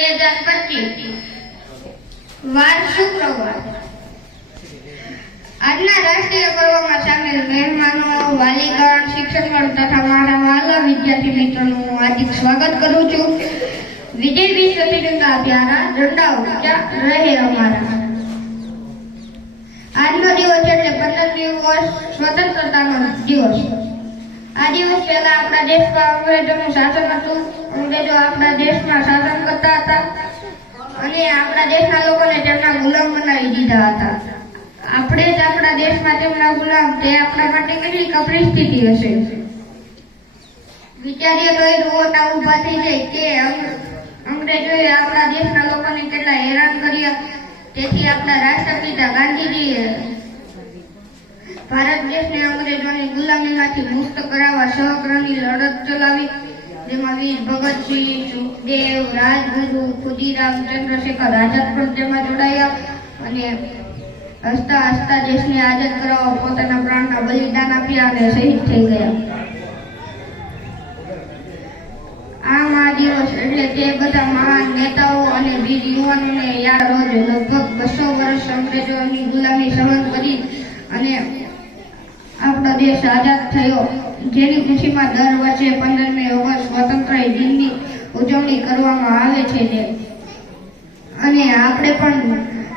2025 વાર શુક્રવાર। આજના રાષ્ટ્રીય પર્વમાં સામેલ મહેમાનો, વાલીગણ, શિક્ષકગણ તથા મારા વહાલા વિદ્યાર્થી મિત્રોનું હું હાર્દિક સ્વાગત કરું છું। વિજય વિશ્વ તિરંગા પ્યારા, ઝંડા ઊંચા રહે અમારા। આજનો દિવસ એટલે 15મી વર્ષ સ્વતંત્રતાનો દિવસ। આ દિવસ પહેલા આપણા દેશમાં અંગ્રેજોનું શાસન હતું। અંગ્રેજો આપણા દેશમાં શાસન કરતા હતા અને આપણા દેશના લોકોને તેમના ગુલામ બનાવી દીધા હતા। આપણે જ આપણા દેશમાં તેમના ગુલામ, તે આપણા માટે કેટલી કપરી સ્થિતિ હશે। વિચારીએ તો એ રોવાટા ઊભા થઈ જાય કે અંગ્રેજોએ આપણા દેશના લોકોને કેટલા હેરાન કર્યા। તેથી આપણા રાષ્ટ્રપિતા ગાંધીજીએ ભારત દેશને અંગ્રેજોની ગુલામીમાંથી મુક્ત કરાવવા સહક્રાંતિ લડત ચલાવી, જેમાં વીર ભગતસિંહ, સુખદેવ, રાજગુરુ, ખુદીરામ, ચંદ્રશેખર આઝાદ પણ તેમાં જોડાયા અને હસતા હસતા દેશને આઝાદ કરાવવા પોતાના પ્રાણના બલિદાન આપ્યા અને શહીદ થઈ ગયા। આમ આ દિવસ એટલે તે બધા મહાન નેતાઓ અને વીર યુવાનોને યાદ રોજ લગભગ 200 વર્ષ અંગ્રેજોની ગુલામી સહન કરી અને આપણો દેશ આઝાદ થયો, જેની ખુશીમાં દર વર્ષે 15મી ઓગસ્ટ સ્વતંત્ર દિનની ઉજવણી કરવામાં આવે છે। અને આપણે પણ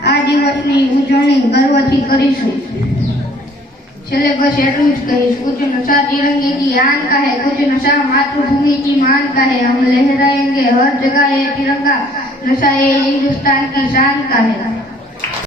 આ દિવસની ઉજવણી ગર્વથી કરીશું। છેલ્લે બસ એટલું જ કહીશ, कुछ नशा तिरंगे की आन का है, कुछ नशा मातृभूमि की मान का है। हम लहराएंगे हर जगह ये तिरंगा, नशा ये हिंदुस्तान की शान का है।